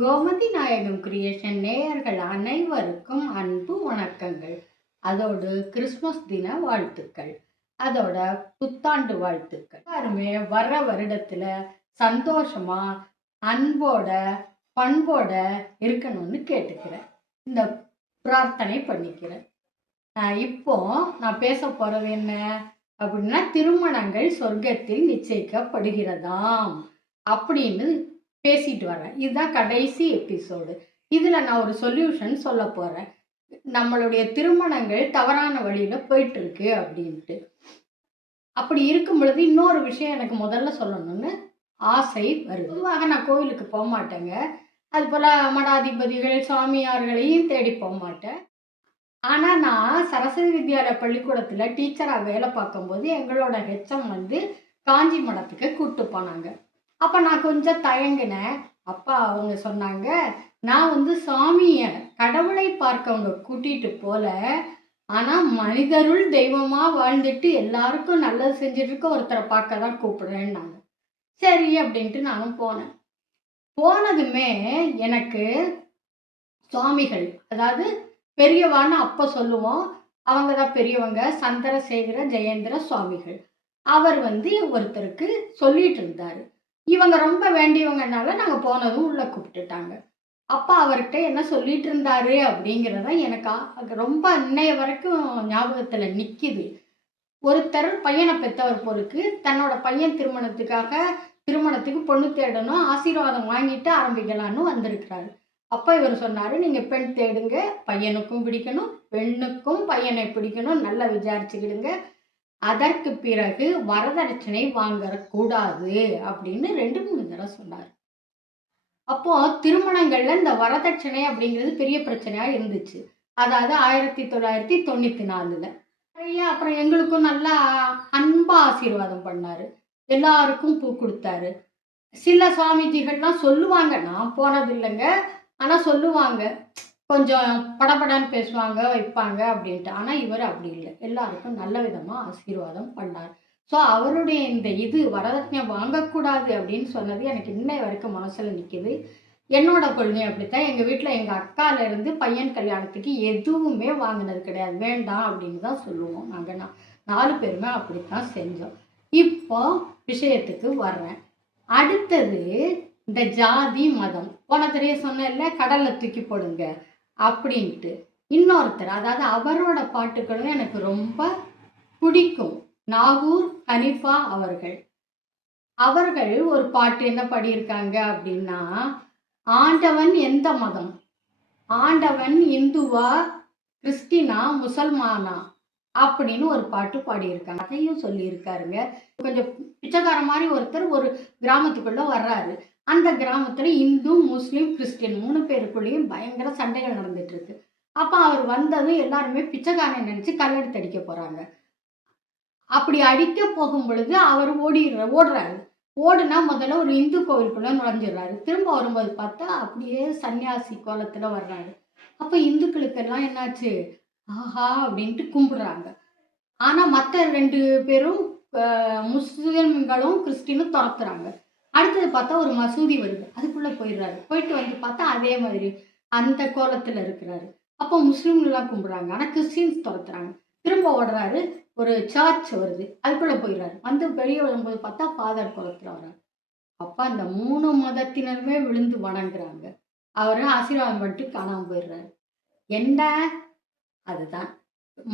கோமதி நாயகம் கிரியேஷன் நேயர்கள் அனைவருக்கும் அன்பு வணக்கங்கள். அதோடு கிறிஸ்மஸ் தின வாழ்த்துக்கள், அதோட புத்தாண்டு வாழ்த்துக்கள். எல்லாருமே வர்ற வருடத்துல சந்தோஷமா அன்போட பண்போட இருக்கணும்னு கேட்டுக்கிறேன். இந்த பிரார்த்தனை பண்ணிக்கிறேன். இப்போ நான் பேச போறது என்ன அப்படின்னா, திருமணங்கள் சொர்க்கத்தில் நிச்சயிக்கப்படுகிறதாம் அப்படின்னு பேசிட்டு வரேன். இதுதான் கடைசி எபிசோடு. இதில் நான் ஒரு சொல்யூஷன் சொல்ல போகிறேன். நம்மளுடைய திருமணங்கள் தவறான வழியில் போயிட்டுருக்கு அப்படின்ட்டு. அப்படி இருக்கும் பொழுது இன்னொரு விஷயம் எனக்கு முதல்ல சொல்லணும்னு ஆசை வருது. பொதுவாக நான் கோவிலுக்கு போக மாட்டேங்க. அதுபோல் மடாதிபதிகள் சுவாமியார்களையும் தேடி போக மாட்டேன். ஆனால் நான் சரஸ்வதி வித்யாலயா பள்ளிக்கூடத்தில் டீச்சராக வேலை பார்க்கும்போது எங்களோட ஹெச்எம் காஞ்சி மடத்துக்கு கூப்பிட்டு போனாங்க. அப்போ நான் கொஞ்சம் தயங்கினேன். அப்பா அவங்க சொன்னாங்க, நான் சாமியை கடவுளை பார்க்கவங்க கூட்டிகிட்டு போல, ஆனால் மனிதருள் தெய்வமாக வாழ்ந்துட்டு எல்லாருக்கும் நல்லது செஞ்சுட்டு இருக்க ஒருத்தரை பார்க்க தான் கூப்பிடுறேன்னாங்க. சரி அப்படின்ட்டு நானும் போனேன். போனதுமே எனக்கு சுவாமிகள், அதாவது பெரியவான்னு அப்போ சொல்லுவோம், அவங்க தான் பெரியவங்க, சந்திரசேகர ஜெயேந்திர சுவாமிகள். அவர் ஒருத்தருக்கு சொல்லிட்டு இருந்தார். இவங்க ரொம்ப வேண்டியவங்கனால நாங்கள் போனதும் உள்ளே கூப்பிட்டுட்டாங்க. அப்பா அவர்கிட்ட என்ன சொல்லிட்டு இருந்தாரு அப்படிங்கிறத எனக்கு ரொம்ப இன்னைய வரைக்கும் ஞாபகத்தில் நிற்கிது. ஒருத்தர் பையனை பெற்றவர் பொறுக்கு தன்னோட பையன் திருமணத்துக்கு பொண்ணு தேடணும், ஆசீர்வாதம் வாங்கிட்டு ஆரம்பிக்கலான்னு வந்திருக்கிறாரு. அப்போ இவர் சொன்னார், நீங்கள் பெண் தேடுங்க, பையனுக்கும் பிடிக்கணும், பெண்ணுக்கும் பையனை பிடிக்கணும், நல்லா விசாரிச்சுக்கிடுங்க, அதற்கு பிறகு வரதட்சணை வாங்கக்கூடாது அப்படின்னு 2-3 தடவை சொன்னார். அப்போ திருமணங்கள்ல இந்த வரதட்சணை அப்படிங்கிறது பெரிய பிரச்சனையா இருந்துச்சு. அதாவது 1994 அப்புறம் எங்களுக்கும் நல்லா அன்பா ஆசீர்வாதம் பண்ணாரு, எல்லாருக்கும் பூ கொடுத்தாரு. சில சுவாமிஜிகள்லாம் சொல்லுவாங்க, நான் போனது இல்லைங்க, ஆனால் சொல்லுவாங்க, கொஞ்சம் படபடன்னு பேசுவாங்க, வைப்பாங்க அப்படின்ட்டு. ஆனால் இவர் அப்படி இல்லை, எல்லாருக்கும் நல்ல விதமாக ஆசீர்வாதம் பண்ணார். ஸோ அவருடைய இந்த வரதட்சணை வாங்கக்கூடாது அப்படின்னு சொன்னது எனக்கு இன்னை வரைக்கும் மனசில் நிற்கிது. என்னோட கொள்கை அப்படித்தான். எங்கள் வீட்டில் எங்கள் அக்காலேருந்து பையன் கல்யாணத்துக்கு எதுவுமே வாங்கினது கிடையாது, வேண்டாம் அப்படின்னு தான் சொல்லுவோம். நாங்கள் 4 பேருமே அப்படித்தான் செஞ்சோம். இப்போ விஷயத்துக்கு வர்றேன். அடுத்தது இந்த ஜாதி மதம். போன தடவை சொன்னேன்ல, கடலில் தூக்கி போடுங்க அப்படின்ட்டு. இன்னொருத்தர், அதாவது அவரோட பாட்டுகளும் எனக்கு ரொம்ப பிடிக்கும், நாகூர் ஹனீஃபா அவர்கள் ஒரு பாட்டு என்ன பாடியிருக்காங்க அப்படின்னா, ஆண்டவன் எந்த மதம், ஆண்டவன் இந்துவா கிறிஸ்டினா முசல்மானா அப்படின்னு ஒரு பாட்டு பாடியிருக்காங்க. அதையும் சொல்லியிருக்காருங்க. கொஞ்சம் பிச்சைக்கார மாதிரி ஒருத்தர் ஒரு கிராமத்துக்குள்ளே வர்றாரு. அந்த கிராமத்தில் இந்து முஸ்லீம் கிறிஸ்டின் 3 பேருக்குள்ளேயும் பயங்கர சண்டைகள் நடந்துட்டு இருக்கு. அப்போ அவர் வந்ததும் எல்லாருமே பிச்சைக்காரனை நினச்சி கல்லெடுத்து அடிக்க போகிறாங்க. அப்படி அடிக்க போகும் பொழுது அவர் ஓடுறாரு. ஓடுனா முதல்ல ஒரு இந்து கோவிலுக்குள்ளே நுழைஞ்சிடுறாரு. திரும்ப வரும்போது பார்த்தா அப்படியே சன்னியாசி கோலத்தில் வர்றாரு. அப்போ இந்துக்களுக்கெல்லாம் என்னாச்சு, ஆஹா அப்படின்ட்டு கும்பிடுறாங்க. ஆனால் மற்ற 2 பேரும் முஸ்லிம்களும் கிறிஸ்டினும் துரத்துறாங்க. அடுத்தது பார்த்தா ஒரு மசூதி வருது, அதுக்குள்ளே போயிடுறாரு. போயிட்டு பார்த்தா அதே மாதிரி அந்த கோலத்தில் இருக்கிறாரு. அப்போ முஸ்லீம்கள்லாம் கும்பிட்றாங்க, ஆனால் கிறிஸ்டின்ஸ் துரத்துறாங்க. திரும்ப ஓடுறாரு, ஒரு சர்ச் வருது, அதுக்குள்ளே போயிடுறாரு. வெளியே வரும்போது பார்த்தா ஃபாதர் கோலத்தில் வர்றாரு. அப்போ அந்த 3 மதத்தினருமே விழுந்து வணங்குறாங்க. அவரை ஆசீர்வாதம் பண்ணிட்டு காணாமல் போயிடுறாரு. என்ன, அதுதான்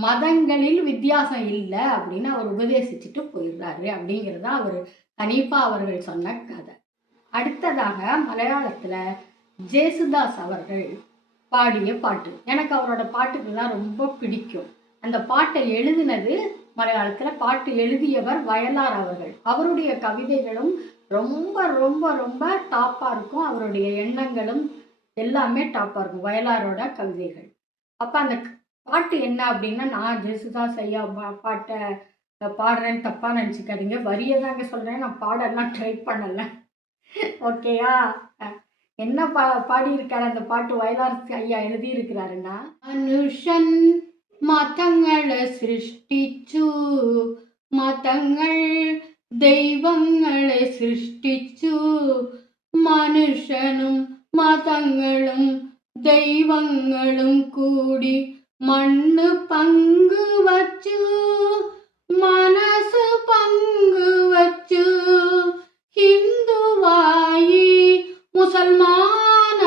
மதங்களில் வித்தியாசம் இல்லை அப்படின்னு அவர் உபதேசிச்சுட்டு போயிடுறாரு அப்படிங்கிறத அவர் ஹனீஃபா அவர்கள் சொன்ன கதை. அடுத்ததாக மலையாளத்தில் ஜேசுதாஸ் அவர்கள் பாடிய பாட்டு, எனக்கு அவரோட பாட்டுக்கெல்லாம் ரொம்ப பிடிக்கும். அந்த பாட்டை எழுதினது மலையாளத்தில், பாட்டு எழுதியவர் வயலார் அவர்கள். அவருடைய கவிதைகளும் ரொம்ப ரொம்ப ரொம்ப டாப்பாக இருக்கும், அவருடைய எண்ணங்களும் எல்லாமே டாப்பாக இருக்கும் வயலாரோட கவிதைகள். அப்போ அந்த பாட்டு என்ன அப்படின்னா, நான் ஜேசுதாஸ் ஐயா பாட்டை பாடுறேன்னு தப்பாக நினச்சிக்காதீங்க, வரியை தாங்க சொல்கிறேன், நான் பாடலாம் ட்ரை பண்ணலை, ஓகேயா? என்ன பாடியிருக்காரு அந்த பாட்டு, வயலார் ஐயா எழுதியிருக்கிறாருன்னா, மனுஷன் மதங்களை சிருஷ்டிச்சு, மதங்கள் தெய்வங்களை சிருஷ்டிச்சு, மனுஷனும் மதங்களும் தெய்வங்களும் கூடி மண்ணு பங்கு வச்சு மனசு பங்கு வச்சு ஹிந்துவாயி முசல்மானாயி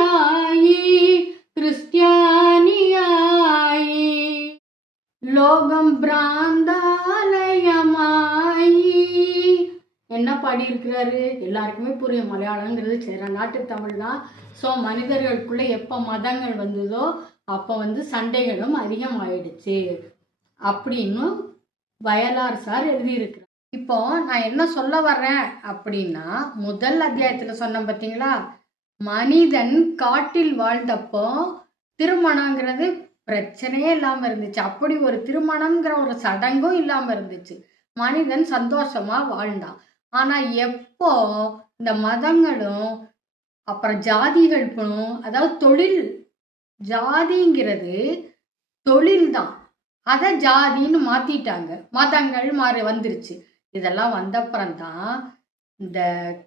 கிறிஸ்டியானியாயி லோகம் பிராந்தாலயமாயி என்ன பாடியிருக்கிறாரு? எல்லாருக்குமே புரியும். மலையாளங்கிறது சேர நாட்டு தமிழ் தான். ஸோ மனிதர்களுக்குள்ளே எப்போ மதங்கள் வந்ததோ அப்போ சண்டைகளும் அதிகமாயிடுச்சு அப்படின்னு வயலார் சார் எழுதியிருக்கிறார். இப்போ நான் என்ன சொல்ல வர்றேன் அப்படின்னா, முதல் அத்தியாயத்தில் சொன்னேன் பார்த்தீங்களா, மனிதன் காட்டில் வாழ்ந்தப்போ திருமணங்கிறது பிரச்சனையே இல்லாமல் இருந்துச்சு. அப்படி ஒரு திருமணங்கிற ஒரு சடங்கும் இல்லாமல் இருந்துச்சு. மனிதன் சந்தோஷமா வாழ்ந்தான். ஆனால் எப்போ இந்த மதங்களும் அப்புறம் ஜாதிகளுக்கும், அதாவது தொழில், ஜாதிங்கிறது தொழில் தான், அதை ஜாதின்னு மாற்றிட்டாங்க. மதங்கள் வந்துருச்சு. இதெல்லாம் வந்தப்புறம்தான் இந்த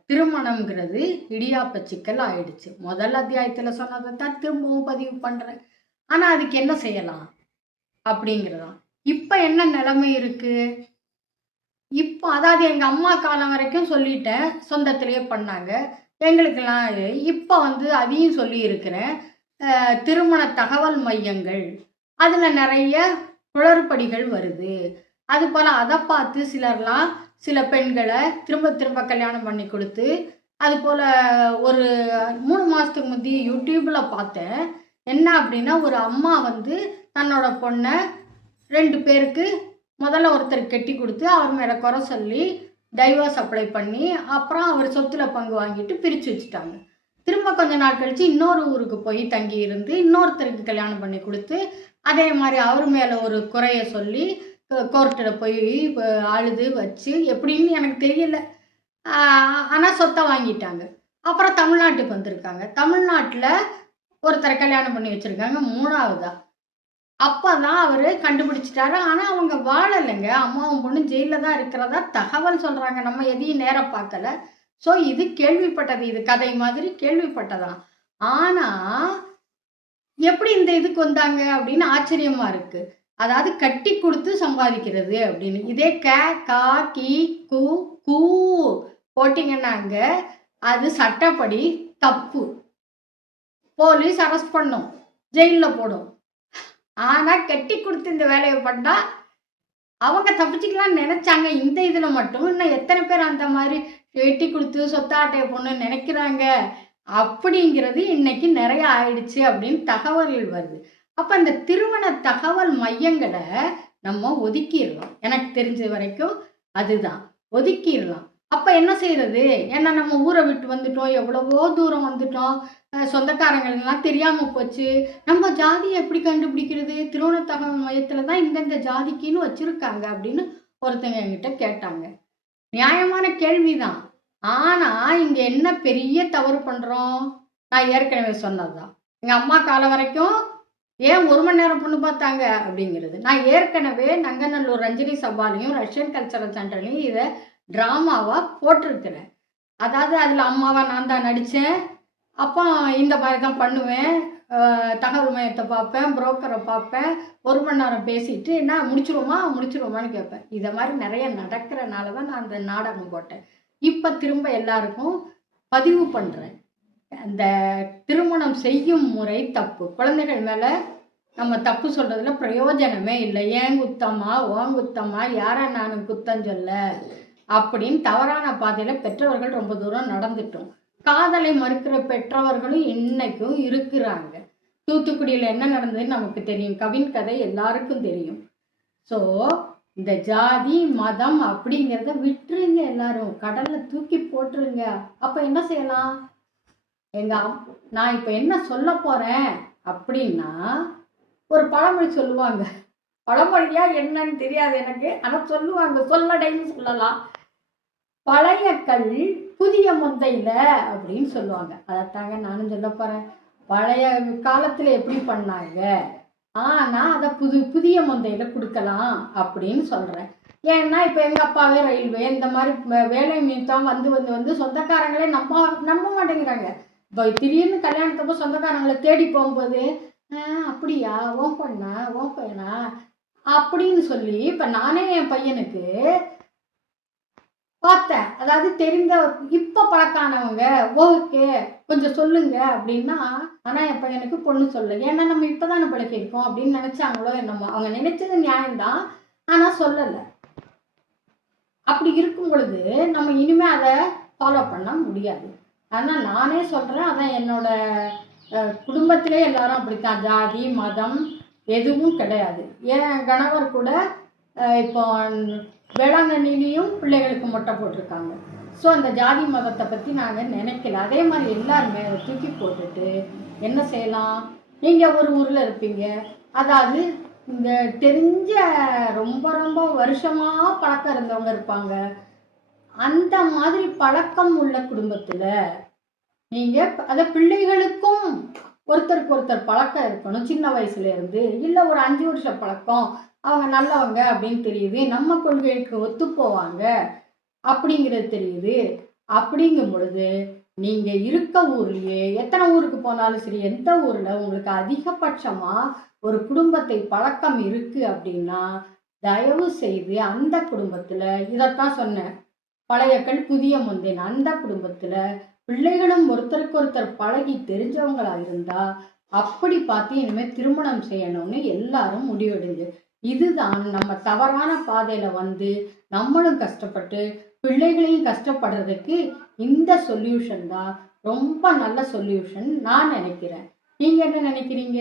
திருமணம்ங்கிறது இடியாப்ப சிக்கல் ஆயிடுச்சு. முதல் அத்தியாயத்தில் சொன்னதை தான் திரும்பவும் பதிவு பண்ணுறேன். ஆனால் அதுக்கு என்ன செய்யலாம் அப்படிங்கிறதான். இப்போ என்ன நிலைமை இருக்குது? இப்போ அதாவது எங்கள் அம்மா காலம் வரைக்கும் சொல்லிட்டேன், சொந்தத்திலேயே பண்ணாங்க. எங்களுக்கெல்லாம் இப்போ அதையும் சொல்லியிருக்கிறேன். திருமண தகவல் மையங்கள், அதில் நிறைய குளறுபடிகள் வருது. அதுபோல் அதை பார்த்து சிலர்லாம் சில பெண்களை திரும்ப திரும்ப கல்யாணம் பண்ணி கொடுத்து, அதுபோல் ஒரு 3 மாதத்துக்கு முந்தைய யூடியூப்பில் பார்த்தேன். என்ன அப்படின்னா, ஒரு அம்மா தன்னோட பொண்ணை 2 பேருக்கு முதல்ல ஒருத்தர் கட்டி கொடுத்து அவர் மேலே குறை சொல்லி டைவர்ஸ் அப்ளை பண்ணி அப்புறம் அவர் சொத்துல பங்கு வாங்கிட்டு பிரித்து வச்சுட்டாங்க. திரும்ப கொஞ்ச நாள் கழித்து இன்னொரு ஊருக்கு போய் தங்கி இருந்து இன்னொருத்தருக்கு கல்யாணம் பண்ணி கொடுத்து அதே மாதிரி அவர் மேலே ஒரு குறையை சொல்லி கோர்ட்டில் போய் அழுது வச்சு எப்படின்னு எனக்கு தெரியல. ஆனால் சொத்தை வாங்கிட்டாங்க. அப்புறம் தமிழ்நாட்டுக்கு வந்திருக்காங்க. தமிழ்நாட்டில் ஒருத்தரை கல்யாணம் பண்ணி வச்சுருக்காங்க 3ஆவதா. அப்போ தான் அவர் கண்டுபிடிச்சிட்டாரு. ஆனால் அவங்க வாழலைங்க. அம்மாவும் பொண்ணும் ஜெயிலில் தான் இருக்கிறதா தகவல் சொல்கிறாங்க. நம்ம எதையும் நேரம் பார்க்கல. ஸோ இது கேள்விப்பட்டது, இது கதை மாதிரி கேள்விப்பட்டதான். ஆனால் எப்படி இந்த இதுக்கு வந்தாங்க அப்படின்னு ஆச்சரியமாக இருக்குது. அதாவது கட்டி கொடுத்து சம்பாதிக்கிறது அப்படின்னு. இதே கா கி கு கூ போட்டிங்கன்னாங்க அது சட்டப்படி தப்பு. போலீஸ் அரெஸ்ட் பண்ணும், ஜெயிலில் போடும். ஆனால் கட்டி கொடுத்து இந்த வேலையை பண்ணால் அவங்க தப்பிச்சுக்கலாம்னு நினச்சாங்க. இந்த இதில் மட்டும் இன்னும் எத்தனை பேர் அந்த மாதிரி வெட்டி கொடுத்து சொத்தாட்டையை பொண்ணுன்னு நினைக்கிறாங்க அப்படிங்கிறது இன்னைக்கு நிறைய ஆயிடுச்சு அப்படின்னு தகவல்கள் வருது. அப்போ அந்த திருமண தகவல் மையங்களை நம்ம ஒதுக்கிடலாம். எனக்கு தெரிஞ்ச வரைக்கும் அதுதான், ஒதுக்கிடலாம். அப்போ என்ன செய்கிறது? ஏன்னா நம்ம ஊரை விட்டு வந்துட்டோம், எவ்வளவோ தூரம் வந்துட்டோம், சொந்தக்காரங்கள்லாம் தெரியாமல் போச்சு. நம்ம ஜாதியை எப்படி கண்டுபிடிக்கிறது? திருமண தகவல் மையத்தில் தான் இந்தந்த ஜாதிக்குன்னு வச்சுருக்காங்க அப்படின்னு ஒருத்தங்க என்கிட்ட கேட்டாங்க. நியாயமான கேள்வி தான். ஆனால் இங்கே என்ன பெரிய தவறு பண்ணுறோம்? நான் ஏற்கனவே சொன்னது தான். எங்கள் அம்மா காலம் வரைக்கும் ஏன் 1 மணி நேரம் பொண்ணு பார்த்தாங்க அப்படிங்கிறது. நான் ஏற்கனவே நங்கநல்லூர் ரஞ்சினி சபாலையும் ரஷ்யன் கல்ச்சரல் சென்டர்லையும் இதை ட்ராமாவாக போட்டிருக்கிறேன். அதாவது அதில் அம்மாவாக நான் தான் நடித்தேன். அப்போ இந்த மாதிரி தான் பண்ணுவேன். தகவல் மையத்தை பார்ப்பேன், புரோக்கரை பார்ப்பேன், 1 மணி நேரம் பேசிட்டு என்ன முடிச்சிருவோமான்னு கேட்பேன். இதை மாதிரி நிறைய நடக்கிறனால தான் நான் அந்த நாடகம் போட்டேன். இப்போ திரும்ப எல்லாருக்கும் பதிவு பண்ணுறேன். அந்த திருமணம் செய்யும் முறை தப்பு. குழந்தைகள் மேலே நம்ம தப்பு சொல்கிறதுல பிரயோஜனமே இல்லை. ஏன் குத்தம்மா, ஓன் குத்தம்மா, யாரை நானும் குத்தம் சொல்ல அப்படின்னு தவறான பாதையில் பெற்றவர்கள் ரொம்ப தூரம் நடந்துட்டோம். காதலை மறுக்கிற பெற்றவர்களும் இன்னைக்கும் இருக்கிறாங்க. தூத்துக்குடியில் என்ன நடந்ததுன்னு நமக்கு தெரியும். கவின் கதை எல்லாருக்கும் தெரியும். ஸோ இந்த ஜாதி மதம் அப்படிங்கிறத விட்டுருங்க, எல்லாரும் கடலில் தூக்கி போட்டுருங்க. அப்போ என்ன செய்யலாம்? நான் இப்போ என்ன சொல்ல போகிறேன் அப்படின்னா, ஒரு பழமொழி சொல்லுவாங்க. பழமொழியா என்னன்னு தெரியாது எனக்கு, ஆனால் சொல்லுவாங்க, சொல்லடைன்னு சொல்லலாம். பழைய கல் புதிய முந்தையில் அப்படின்னு சொல்லுவாங்க. அதைத்தாங்க நானும் சொல்ல போகிறேன். பழைய காலத்தில் எப்படி பண்ணாங்க, ஆனால் அதை புதிய முந்தையில் கொடுக்கலாம் அப்படின்னு சொல்கிறேன். ஏன்னா இப்போ எங்கள் அப்பாவே ரயில்வே இந்த மாதிரி வேலை நிமித்தம் வந்து சொந்தக்காரங்களே நம்ப மாட்டேங்கிறாங்க. இப்போ திடீர்னு கல்யாணத்தப்போ சொந்தக்காரங்களை தேடி போகும்போது அப்படியா ஓன் பொண்ணா ஓன் பையனா அப்படின்னு சொல்லி இப்போ நானே என் பையனுக்கு பார்த்தேன். அதாவது தெரிந்த இப்போ பழக்கானவங்க ஓகே கொஞ்சம் சொல்லுங்க அப்படின்னா, ஆனால் என் பையனுக்கு பொண்ணு சொல்லல. ஏன்னா நம்ம இப்போ தானே பழகிருக்கோம் அப்படின்னு நினச்சாங்களோ என்னமோ. அவங்க நினைச்சது நியாயம்தான், ஆனால் சொல்லலை. அப்படி இருக்கும் பொழுது நம்ம இனிமே அதை ஃபாலோ பண்ண முடியாது. ஆனால் நானே சொல்கிறேன், அதான் என்னோட குடும்பத்திலே எல்லாரும் அப்படித்தான். ஜாதி மதம் எதுவும் கிடையாது. என் கணவர் கூட இப்போ வேளாங்கண்ணிலையும் பிள்ளைகளுக்கு மொட்டை போட்டிருக்காங்க. ஸோ அந்த ஜாதி மதத்தை பற்றி நாங்கள் நினைக்கல. அதே மாதிரி எல்லாருமே அதை தூக்கி போட்டுட்டு என்ன செய்யலாம்? நீங்கள் ஒரு ஊரில் இருப்பீங்க, அதாவது இந்த தெரிஞ்ச ரொம்ப ரொம்ப வருஷமாக பழக்கம் இருந்தவங்க இருப்பாங்க. அந்த மாதிரி பழக்கம் உள்ள குடும்பத்தில் நீங்கள் அதை பிள்ளைகளுக்கும் ஒருத்தருக்கு ஒருத்தர் பழக்கம் இருக்கணும். சின்ன வயசுலேருந்து இல்லை ஒரு 5 வருஷ பழக்கம், அவங்க நல்லவங்க அப்படின்னு தெரியுது, நம்ம கொள்கைக்கு ஒத்து போவாங்க அப்படிங்கிறது தெரியுது. அப்படிங்கும் பொழுது நீங்கள் இருக்க ஊர்லேயே எத்தனை ஊருக்கு போனாலும் சரி, எந்த ஊரில் உங்களுக்கு அதிகபட்சமாக ஒரு குடும்பத்தை பழக்கம் இருக்குது அப்படின்னா, தயவு செய்து அந்த குடும்பத்தில் இதைத்தான் சொன்னேன், பழைய கல் புதிய முந்தேன். அந்த குடும்பத்தில் பிள்ளைகளும் ஒருத்தருக்கு ஒருத்தர் பழகி தெரிஞ்சவங்களா இருந்தால் அப்படி பார்த்து இனிமேல் திருமணம் செய்யணும்னு எல்லாரும் முடிவெடுங்க. இதுதான் நம்ம தவறான பாதையில் வந்து நம்மளும் கஷ்டப்பட்டு பிள்ளைகளையும் கஷ்டப்படுறதுக்கு இந்த சொல்யூஷன் தான் ரொம்ப நல்ல சொல்யூஷன் நான் நினைக்கிறேன். நீங்கள் என்ன நினைக்கிறீங்க?